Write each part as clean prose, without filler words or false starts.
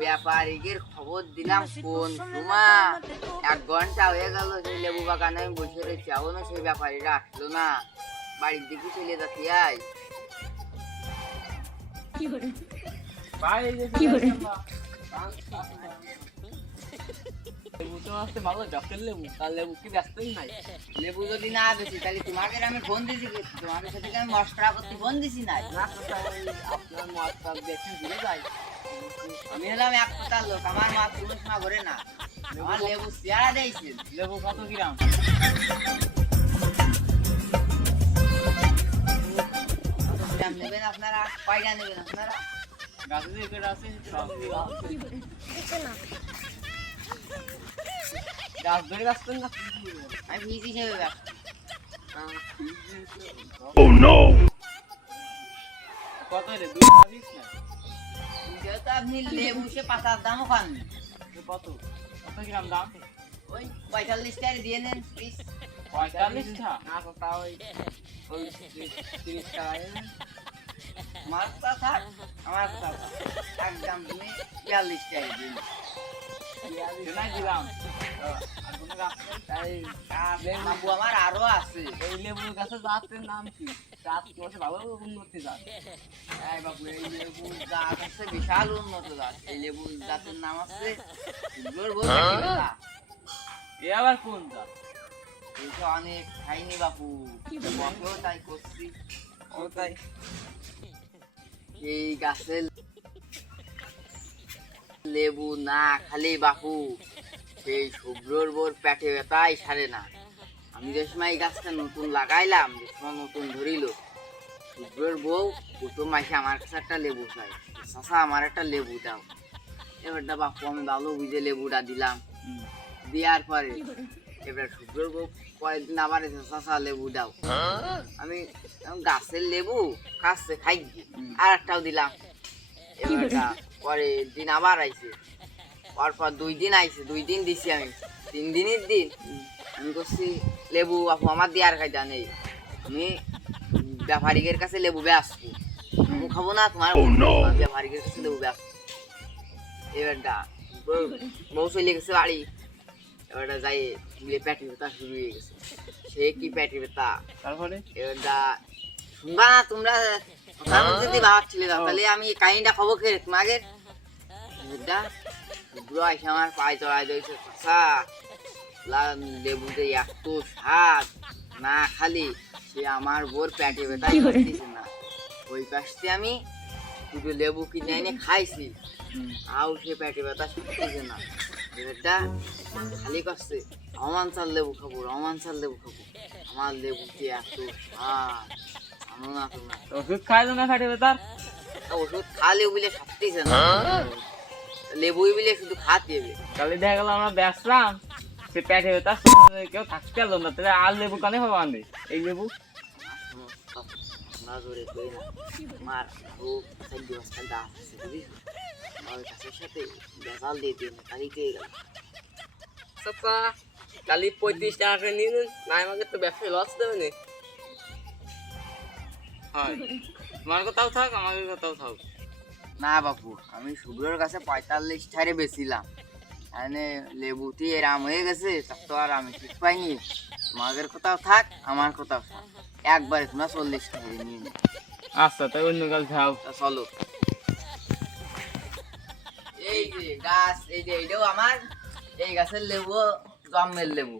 ব্যাপারীদের খবর দিলাম কোন সময় 1 ঘন্টা হয়ে গেল সেই লেবু বাগানে আমি বসে রয়েছি, এখনো সেই ব্যাপারীরা আসলো না। বাড়ির দিকে চলে যাচ্ছি। আয় লেবু যদি না বেশি তাহলে তোমাকে আমি ফোন দিছি, তোমাকে সাথে আমি মশলা করতে ফোন দিছি নাই। আপনার মশলা দেখে ঘুরে যাই। আমি হলাম এক কথার লোক, আমার মাছ কোনো সময় ভরে না। আমার লেবু চেয়ারা দিয়েছেন। লেবু কত গ্রাম? নেবেন আপনারা? কয়টা নেবেন আপনারা? আমি ফিজ হিসেবে কত রে? আপনি লেবু সে পাতার দামও পাননি। কত কত গ্রাম দাম? ওই 45 টাকা দিয়ে নেন প্লিজ। 45 টাকা না কথা, ওই 30 টাকা মাছটা থাক, আমার একদম তুমি 42 টাকা দিন। দিলাম লেবু আমার আরো আছে। এই লেবু গাছের জাতের নাম কি? জাত ভালো উন্নতি জাত। বাবু এই লেবু জাত আছে বিশাল উন্নত জাত। এই লেবু জাতের নাম আছে আবার কোন জাত? এইটা অনেক খাইনি বাপু, তাই করছি। ও তাই এই গাছের লেবু না খালি বাপু সেই শুভ্রর বোর পেটে ব্যথাই সারে না। আমি যে সময় এই গাছটা নতুন লাগাইলাম, যে সময় নতুন ধরিল, শুভ্রর বউ প্রথম মাসে আমার কাছে একটা লেবু চাই, চাচা আমার একটা লেবু দাও। এবারটা বাপু আমি ভালো বুঝে লেবুটা দিলাম। দেওয়ার পরে এবার শুভ্রর বউ কয়েকদিন আবার এসে চাচা লেবু দাও। আমি গাছের লেবু কাছে খাই আর একটাও দিলাম। এবারটা পরে দিন আবার আইছে, পরপর 2 দিন আইছে, 2 দিন দিছি আমি। 3 দিনের দিন আমি করছি লেবু আপু আমার দেওয়ার কাজা নেই, আমি ব্যাপারীদের কাছে লেবু বেচবো, আমি খাবো না তোমার ব্যাপারীদের কাছে লেবু বেচবো। এবারটা বউ চলে গেছে বাড়ি। এবারটা যাই পেটে ব্যথা শুরু হয়ে গেছে। সে কি পেটে ব্যথা, তারপরে এবারটা শুনবা না তোমরা যদি ভাবছিলে তাহলে আমি কাহিনীটা খবর খেয়ে তোমাকে আমার পায়ে চড়াই দিয়েছে। লেবুতে এত স্বাদ না খালি সে আমার বোর পেটে ব্যথাই করতেছে না। ওই পাশে আমি দুটো লেবু কিনে এনে খাইছি, তাও সে পেটে ব্যথা করতেছে না। এটা খালি করছে রোমাঞ্চার লেবু খাবো, রোমাঞ্চার লেবু খাবো। আমার লেবুতে এত স্বাদ জানো না তোমরা। ওষুধ খাইলো না পেটে ব্যথার? ওষুধ খালে বলে সারতেছে না, লেবুই বলে শুধু খাতে হবে। তাহলে দেখা গেল আমরা বেচলাম, সে পেটে ব্যথা কেউ থাকতে পারলো না, তাহলে আর লেবু কানে পাবো আনবে? এই লেবু আমার সাথে বেজাল দিয়ে দিন কালিতে গেল। কালি 35 টাকা করে নিয়ে না, আমাকে তো ব্যবসায় লস দেবে না। হয় তোমার কথাও থাক, আমাদের কথাও থাক। না বাপু আমি শুভ্রর কাছে 45 টাকায় বেছিলাম, মানে লেবুটি এরাম হয়ে গেছে, তা তো আর আমি ঠিক পাইনি। তোমাদের কোথাও থাক, আমার কোথাও থাক, একবারে তোমরা 40 টাকা নিয়ে নি। আচ্ছা তাই অন্য গাছ যাও, চলো। এই যে গাছ, এই যে এটাও আমার, এই গাছের লেবু জম্মের লেবু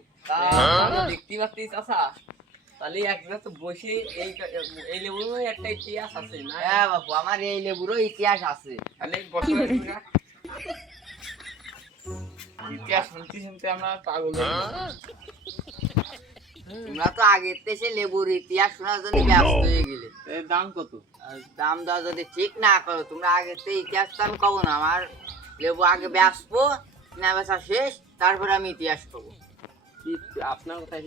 দেখতে পাচ্ছিস চাচা। তাহলে একবার তো বসে এই লেবুরও একটা ইতিহাস আছে না? হ্যাঁ বাপু আমার এই লেবুরও ইতিহাস আছে। তাহলে ইতিহাস শুনতে শুনতে আমরা পাগল হয়ে গেছি। তোমরা তো আগের থেকে লেবুর ইতিহাস শোনার জন্য ব্যস্ত হয়ে গেলে। এর দাম কত? দাম দেওয়া যদি ঠিক না করো তোমরা আগের থেকে ইতিহাস তো আমি কব না। আমার লেবু আগে বেচবো, না বেচা শেষ, তারপরে আমি ইতিহাস কব। আপনার কোথায়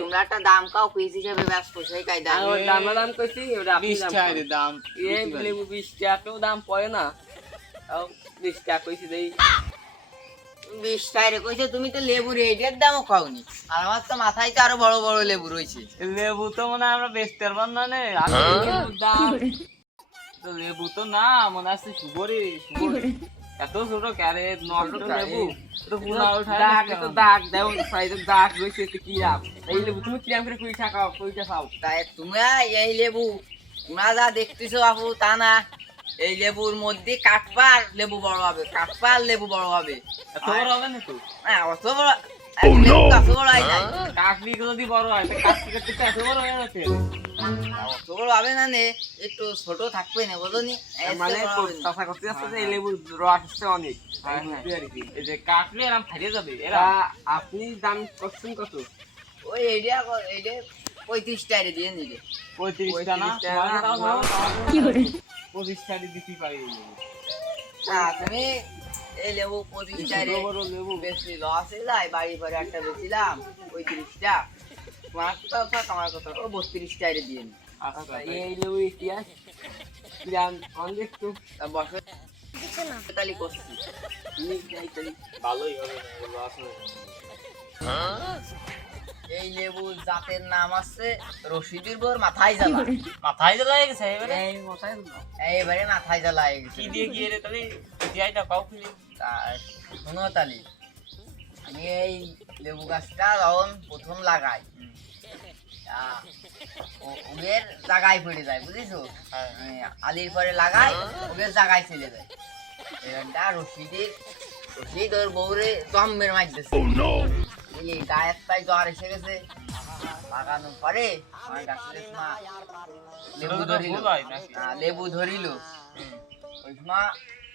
তোমরা একটা দাম কাও পিস হিসেবে ব্যস্ত সেই কায়দা। দাম কইছি 20 টাকা দাম। এই লেবু 20 টাকাও দাম পড়ে না, তাও 20 টাকা কইছি দেই। 20 টাকা কইছো, তুমি তো লেবুর এইটার দামও খাওনি, আর আমার তো মাথায় তো আরো বড় বড় লেবু রয়েছে। লেবু তো মনে হয় আমরা বেচতে পারবো না নে, আমি লেবুর দাম তো লেবু তো না মনে আছে সুবরি সুবরি এত ছোট ক্যারেট নষ্ট লেবু তো পুরা উঠায় দাগ তো দাগ দাও সাইডে দাগ রইছে তো কি আপ এই লেবু তুমি কিরাম করে কই টাকা কইটা খাও তাই তোমরা এই লেবু, তোমরা যা দেখতেছো বাবু তা না, এই লেবুর মধ্যে কাটবা আর লেবু বড় হবে, কাটবা আর লেবু বড় হবে। এত বড় হবে না তো হ্যাঁ, অত বড় লেবু এত বড় হয় নাই। কাকড়ি যদি বড় হয় তো কাটতে কাটতে তো এত বড় হয়ে যাচ্ছে অত বড় হবে না নে, একটু ছোট থাকবে না বুঝনি। মানে চাষা করতে আসছে এই লেবুর রস আসছে অনেক বুঝতে আর কি এই যে কাটলে এরকম ফাটিয়ে যাবে এরা আপনি দাম করছেন কত ওই এইটা 35 টাকা দিয়ে নিলে। 35 টাকা না 25 টাকা দিতে পারি না তুমি এই লেবু 25 টাকা বড় লেবু বেশি লসে যায়, বাড়ি ঘরে একটা বেছিলাম 35 টাকা, তোমার কথা তোমার কথা ও 32 টাকা দিয়ে নি। আচ্ছা এই লেবু ইতিহাস জান অনেক একটু বছর তালি করছি ভালোই হবে লস হবে এই লেবু জাতের নাম আছে রশিদির বোর মাথায় জ্বালা। মাথায় জ্বালায় গেছে এবারে এইবারে মাথায় জ্বালা হয়ে গেছে। কি দিয়ে গিয়ে রে তাহলে ইতিহাসটা কাউ খুলি তা শোনো তালি, আমি এই লেবু গাছটা যখন প্রথম লাগাই ওদের জায়গায় পড়ে যায় বুঝেছো, আলির পরে লাগাই ওদের জায়গায় চলে যায়। এবারটা রশিদ ওর বউরে জম্মের মারতেছে, বুঝলি গায়ের তাই জ্বর এসে গেছে। লাগানোর পরে আমার গাছের মা লেবু ধরিল, লেবু ধরিল ওই সময়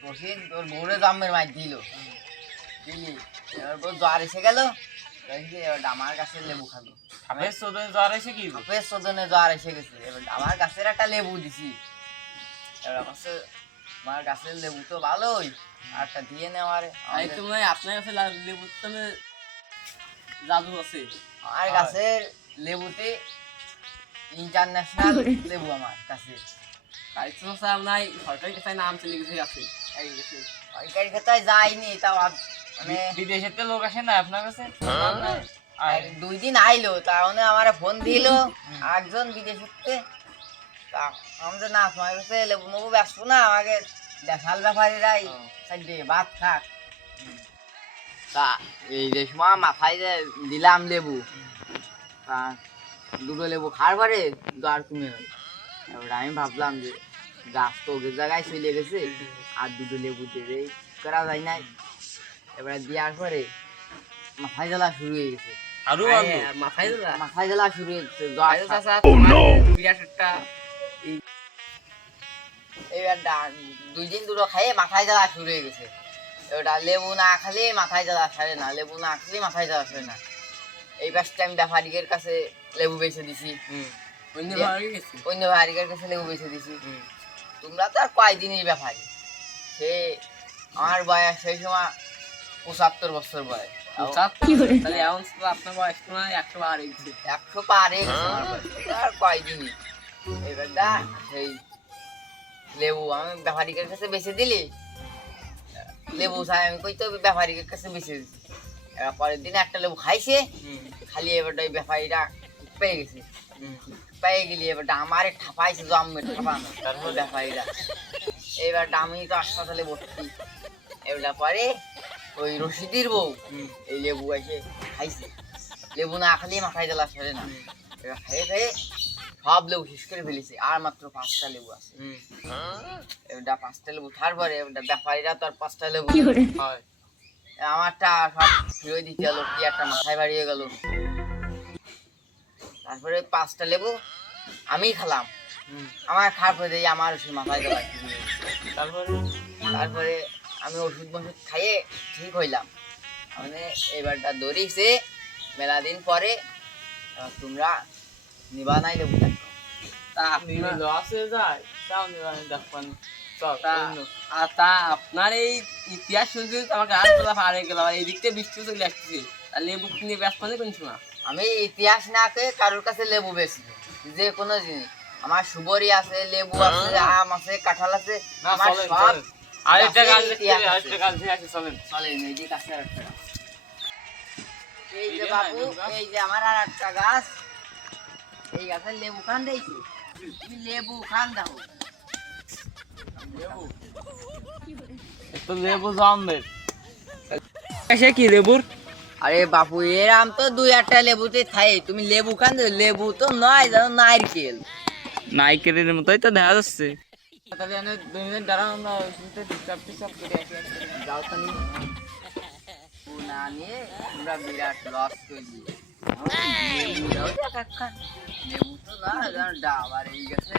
রশিদ ওর বউরে জম্মের মার দিল, বুঝলি এবার বউ জ্বর এসে গেল, আমার গাছের লেবু খালো। সাপের চোদনে জ্বর এসে কি সাপের চোদনে জ্বর এসে গেছে, এবার আমার গাছের একটা লেবু দিছি, এবার আমার গাছের লেবু তো ভালোই, আরটা দিয়ে নেওয়ারে আপনার কাছে লেবু তো জাদু আছে আমার গাছের লেবুতে ইন্টারন্যাশনাল লেবু আমার কাছে। নাই সরকারি কাছে নাম চলে গেছে আছে সরকারি খাতায় যায়নি, তাও মানে বিদেশের তো লোক আসে না আপনার কাছে আর 2 দিন আইলো, তাহলে আমার ফোন দিল একজন বিদেশিতে, তা আমাদের না তোমার কাছে লেবু মেবু ব্যস্ত না, আমাকে দেশাল ব্যাপারীরাই ভাত খাক। তা এই যে সময় মাথায় যে দিলাম লেবু, তা 2টো লেবু খাওয়ার পরে জ্বর কমে গেল। এবার আমি ভাবলাম যে গাছ তো ওদের জায়গায় চলে গেছে, আর 2টো লেবু দিয়ে করা যায় নাই। এবার দেওয়ার পরে মাথায় জ্বালা শুরু হয়ে গেছে, মাথায় জ্বালা শুরু হয়ে গেছে বিরাট একটা। এবার 2 দিন 2টো খাইয়ে মাথায় জ্বালা শুরু হয়ে গেছে। এবার লেবু না খেলে মাথায় জ্বালা সারে না, লেবু না খেলে মাথায় জ্বালা সারে না। এই পাশটা আমি ব্যাপারীদের কাছে লেবু বেচে দিছি, অন্য ব্যাপারীদের কাছে লেবু বেচে দিছি। তোমরা তো আর কয়দিনই ব্যাপারী, সে আমার বয়স সেই সময় 75 বছর বয়স। আপনার বয়স 100 পার হয়ে গেছে 100 পার হয়ে গেছে আমার বয়স, আর কয়দিনই। এবার সেই লেবু আমি ব্যাপারীদের কাছে বেচে দিলি, লেবু চাই আমি কই তো ব্যাপারীদের কাছে বেচে দিছি। এবার পরের দিন একটা লেবু খাইছে, খালি এবার ওই ব্যাপারীরা পেয়ে গেছে, পেয়ে গেলি এবার আমারে ঠাপাইছে জম্মে ঠাপানো, তারপর ব্যাপারীরা এবার আমি তো হাসপাতালে ভর্তি। এবার পরে ওই রশিদির বউ এই লেবু এসে খাইছে, লেবু না খালি মাথায় জ্বালা সরে না। এবার খেয়ে খেয়ে সব লেবু শেষ করে ফেলেছে, আর মাত্র 5টা লেবু আছে। এবার 5টা লেবু তারপরে ব্যাপারীরা তো আর 5টা লেবু হয়, আমারটা সব ফিরে দিতে গেল, কি একটা মাথায় বাড়িয়ে গেল। তারপরে 5টা লেবু আমি খেলাম, আমার খারাপ হয়ে যায়, আমার ওষুধ মাথায় জ্বালা শুরু হয়ে গেছে। তারপরে আমি ওষুধ বষুধ খাইয়ে ঠিক হইলাম, মানে এবারটা ধরিছে মেলা দিন পরে। তোমরা নিবা নাই লেবু দেখো, তা আপনি লস হয়ে যায় তাও দেখবেন তা আপনার এই ইতিহাস শুনতে আমার গাছ তোলা পার হয়ে গেল, এই দিক থেকে বৃষ্টি চলে আসছে, আর লেবু কিনে ব্যস্ত নেই কোন সময়। আমি ইতিহাস না কে কারোর কাছে লেবু বেশি, যে কোনো জিনিস আমার সুবরি আছে, লেবু আছে, আম আছে, কাঁঠাল আছে, আমার আরেকটা গাছ গাছের দেখতে ইতিহাস হবে, আছে। আরেকটা গাছ দেখে আসি, চলেন। চলেন এই যে গাছের একটা গাছ। এই যে এই যে বাবু, লেবু গাছ। এই যে আমার আর একটা গাছ, এই গাছের লেবু খান দেখছি, তুমি লেবু খান দেখো। তো লেবু জমবে। সে কি লেবুর? আরে বাপু এরাম তো দুই একটা লেবুতে খাই, তুমি লেবু খান দেখো, লেবু তো নয় জানো, নারকেল। নাইকেলের মতোই তো দেখা যাচ্ছে। তাহলে আমি 2 মিনিট দাঁড়াও না, শুনতে ডিস্টার্ব টিস্টার্ব করে আসি, যাও তানি। ও না নিয়ে তোমরা বিরাট লস করলি। লেবু দাও তো এক খান। লেবু তো না জানো ডাব, আর এই গেছে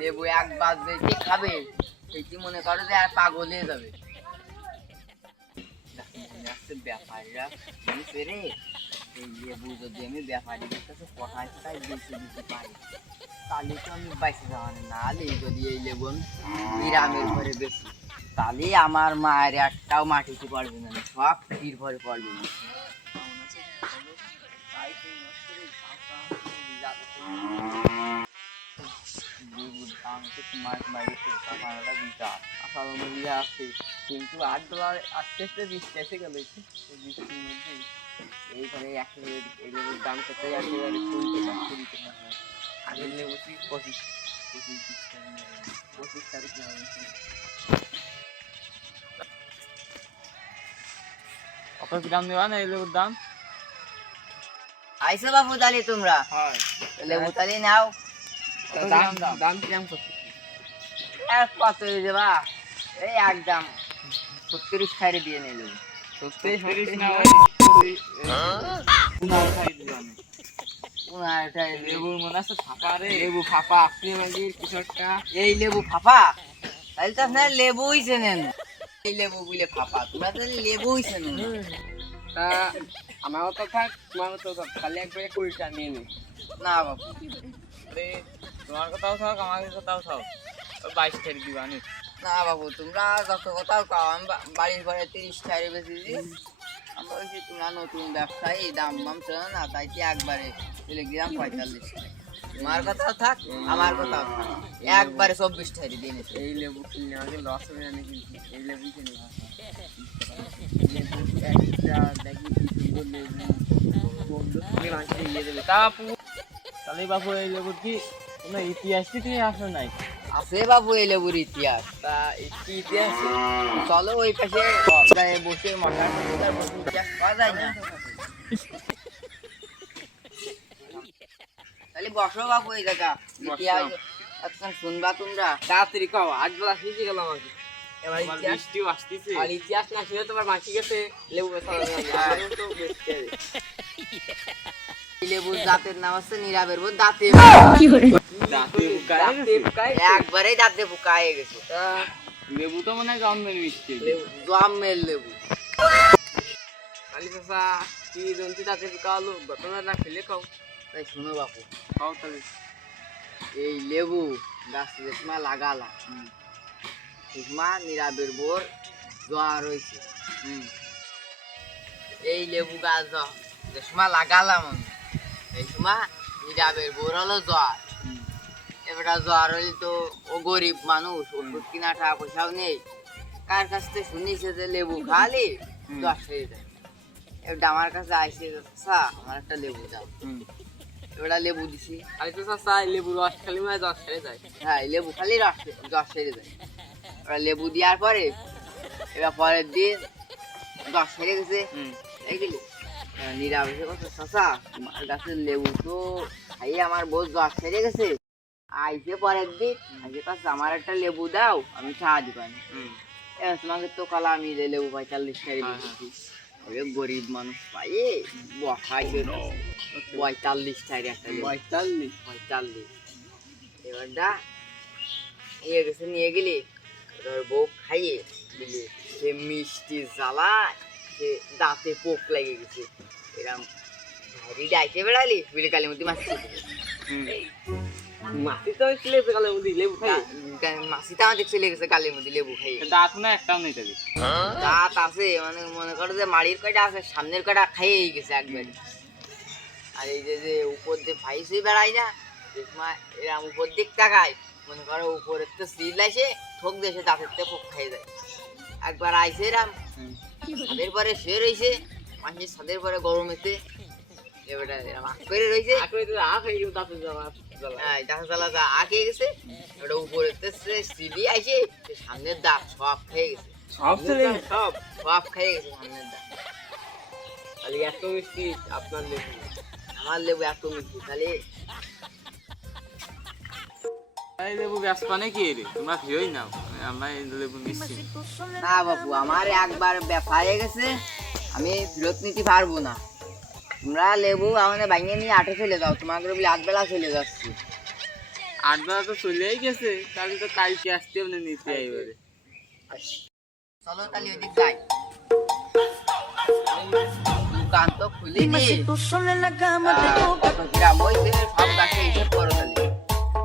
লেবু একবার যেটি খাবে সেটি মনে করো যে আর পাগল হয়ে যাবে। ব্যাপারীরা বুঝছে রে, এই লেবু যদি আমি ব্যাপারীদের কাছে কোথায় কোথায় বেশি দিতে পারি তাহলে তো আমি বাইসে যাওয়ানি, নাহলে যদি এই লেবু আমি গ্রামের ঘরে বেশি তাহলে আমার মায়ের একটাও মাটিতে পড়বে না, সব ক্ষীর ভরে পড়বে না। লেবুর দাম তো তোমার বাড়িতে টাকাটা বিশাল আসার মধ্যে আছে, কিন্তু $8 আস্তে আস্তে বৃষ্টি এসে গেল, বৃষ্টির মধ্যে এইখানে একেবারে এই লেবুর দাম কত একেবারে 20 টাকা আগের লেবু 25 তারিখ না কত গ্রাম দেওয়া না এই লেবুর দাম? আইসো বাবু তাহলে তোমরা লেবু তাহলে নাও। দাম কিরাম কত? কত দেবা, এই একদম 37 খাইরে দিয়ে নিয়ে লেবু। 37 না ওই 15 লেবুর মনে আছে ফাঁকা রে। লেবু ফাঁপা আপনি মাঝির কিছু একটা। এই লেবু ফাফা, তাহলে তো আপনারা লেবুই চেনেন, এই লেবু বুঝলে ফাফা, তোমরা তাহলে লেবুই চেনেন। তা আমারও তো থাক, তোমারও তো থাক, খালি একবারে 20 টা নিয়ে নে। না বাবু, আরে তোমার কথাও থাক, আমার কথাও থাক, 22 তারিখ দিবা নি। না বাবু, তোমরা যত কথাও কাও, আমি বাড়ির ঘরে 30 খাইরে বেশি দিই। আমরা বলছি তোমরা নতুন ব্যবসায়ী, দাম বাম চেনো না, তাইতে একবারে টেলিগ্রাম 45 টাকা। তোমার কথাও থাক, আমার কথাও থাক, একবারে 24 টাকা দিয়ে নিতে। এই লেবু কিনে আমাকে লস হবে না কিন্তু, এই লেবু কিনে তাহলে বাপু এই লেবুর কি কোনো ইতিহাস কি আসে নাই? আছে বাবু এই লেবুর ইতিহাস। তা কি ইতিহাস? চলো ওই পাশে গায়ে বসে মশার বসে ইতিহাস পাওয়া যায় না, তাহলে বসো বাবু এই জায়গা, ইতিহাস এতক্ষণ শুনবা তোমরা। তাড়াতাড়ি কও, 8 বেলা শেষে গেল আমাকে। এবার আমার ইতিহাস, বৃষ্টিও আসতেছে। আর ইতিহাস না শুনে তোমার মাসি গেছে লেবু বেচা হবে না। আমারও তো বেচতে হবে। এই লেবুর জাতের নাম হচ্ছে নীরাবের বোন, দাঁতে দাঁতে পোকায় গেছে। একবারেই দাঁতে পোকা হয়ে গেছে। তা লেবু তো মনে হয় জন্মের মিষ্টি। জমের লেবু। কালি চাচা কি জন্তি দাঁতে পোকা হলো, ঘটনাটা ফেলে খাও। তাই শুনো বাপু, খাও তাহলে। এই লেবু গাছ যে সময় লাগালাম, সেই সময় নীরাবের বোর জ্বর হয়েছে। এই লেবু গাছ যে সময় লাগালাম আমি, এই সময় নীরাবের বোর হলো জ্বর। এবার জ্বর হলে তো ও গরিব মানুষ, ওষুধ কিনা টাকা পয়সাও নেই, কার কাছ থেকে শুনিছে যে লেবু খালি জ্বর সেরে যায়। এবার আমার কাছে আইসে, চাচা আমার একটা লেবু দাও। এবার লেবু দিছি। কালি চাচা লেবু রস খালি মানে জ্বর সেরে যায়। হ্যাঁ লেবু খালি রস জ্বর সেরে যায়। এবার লেবু দেওয়ার পরে এবার পরের দিন জ্বর সেরে গেছে, এইগুলি নীরব এসে বলছে, চাচা তোমার গাছের লেবু তো খাইয়ে আমার বউ জ্বর সেরে গেছে। আইসে পরের দিন আইসে কাছে আমার একটা লেবু দাও, আমি চা দিবানি। এবার তোমাকে তো কালা আমি যে লেবু 45 টাকা দিয়েছি, ওরে গরিব মানুষ পাইয়ে বসাইছে 45 টাকা একটা লেবু। 45। এবারটা নিয়ে গেছে, নিয়ে গেলি তোর বউ খাইয়ে দিলি, সে মিষ্টি জ্বালা সে দাঁতে পোক লেগে গেছে। এরকম ভারী ডাইতে বেড়ালি বিলে কালী মধ্যে মাছ মাছি তো লেবু কালে মুদি লেবু খাই। মাছিটা আমাদের চলে গেছে গালের মধ্যে লেবু খাইয়ে। দাঁত না একটাও নেই তাদের। দাঁত আছে, মানে মনে করো যে মাড়ির কয়টা আছে, সামনের কয়টা খাইয়েই গেছে একবারে। আর এই যে যে উপর দিয়ে ভাইসে বেড়াই না, যে সময় এরকম উপর দিক তাকায়, মনে করো উপরের তো সিল আসে ঠোক দিয়ে সে দাঁতের থেকে পোক খাইয়ে যায়। একবার আইছে রাম ছাদের পরে শুয়ে রয়েছে, মানুষের ছাদের পরে গরমেতে এবারে এরম আগ করে রয়েছে। হ্যাঁ, দেখা জ্বালা যা আগ খেয়ে গেছে। ওটা উপরে সিঁড়ি আইছে, সে সামনের দাঁত সব খেয়ে গেছে, সব খেয়ে গেছে সামনের দাঁত। খালি এত মিষ্টি আপনার লেবু, আমার লেবু এত মিষ্টি খালি। এই লেবু ব্যাস পানে কি রে, তোমরা খেয়েই নাও, আমরা এই লেবু নিচ্ছি না বাবু, আমার একবার ব্যথা হয়ে গেছে, আমি ফেরত নিতে পারবো না। তোমরা লেবু আমাদের ভাঙিয়ে নিয়ে আটে চলে যাও, তোমাকে বলে 8 বেলা চলে যাচ্ছি। 8 বেলা তো চলেই গেছে, তাহলে তো কালকে আসতে হবে নিতে এবারে। চলো তাহলে ওইদিক যাই, দোকান তো খুলিনি। কত গ্রাম হয়েছে সব গাছে হিসেব করো তাহলে।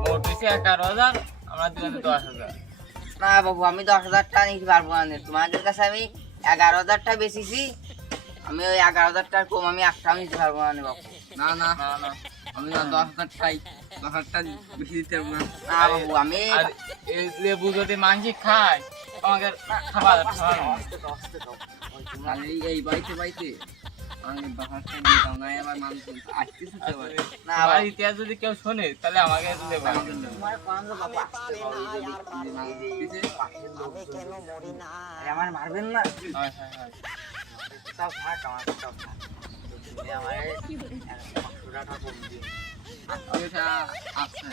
মোট হয়েছে 11,000, আমরা দিলাম 10,000। না বাবু, আমি 10,000 টাকা নিতে পারবো না, তোমাদের কাছে আমি 11,000 টাকা বেচেছি, আমি ওই 11,000 টাকার কম আমি একটাও নিতে পারবো না বাবু। না না না, আমি 10,000 টাই, 10,000 টাকা বেশি দিতে পারবো না। না বাবু, আমি আর এই লেবু যদি মানুষ খায় আমাকে খাবার এই বাইতে আমি 10,000 টাকা দিয়ে দাও না, আবার মানুষ আসতেছে তো আবার। না আমার বাবু, ইতিহাস যদি কেউ শোনে তাহলে আমাকে দেবে। তোমার কোন বাবু আসতে পারো, পাশের লোকজন। আরে আমার মারবেন না, হয় হয় হয়, তাও থাক, আমার তাও থাক। তুমি আমার 100 টাকা কম দিও। ওইটা আচ্ছা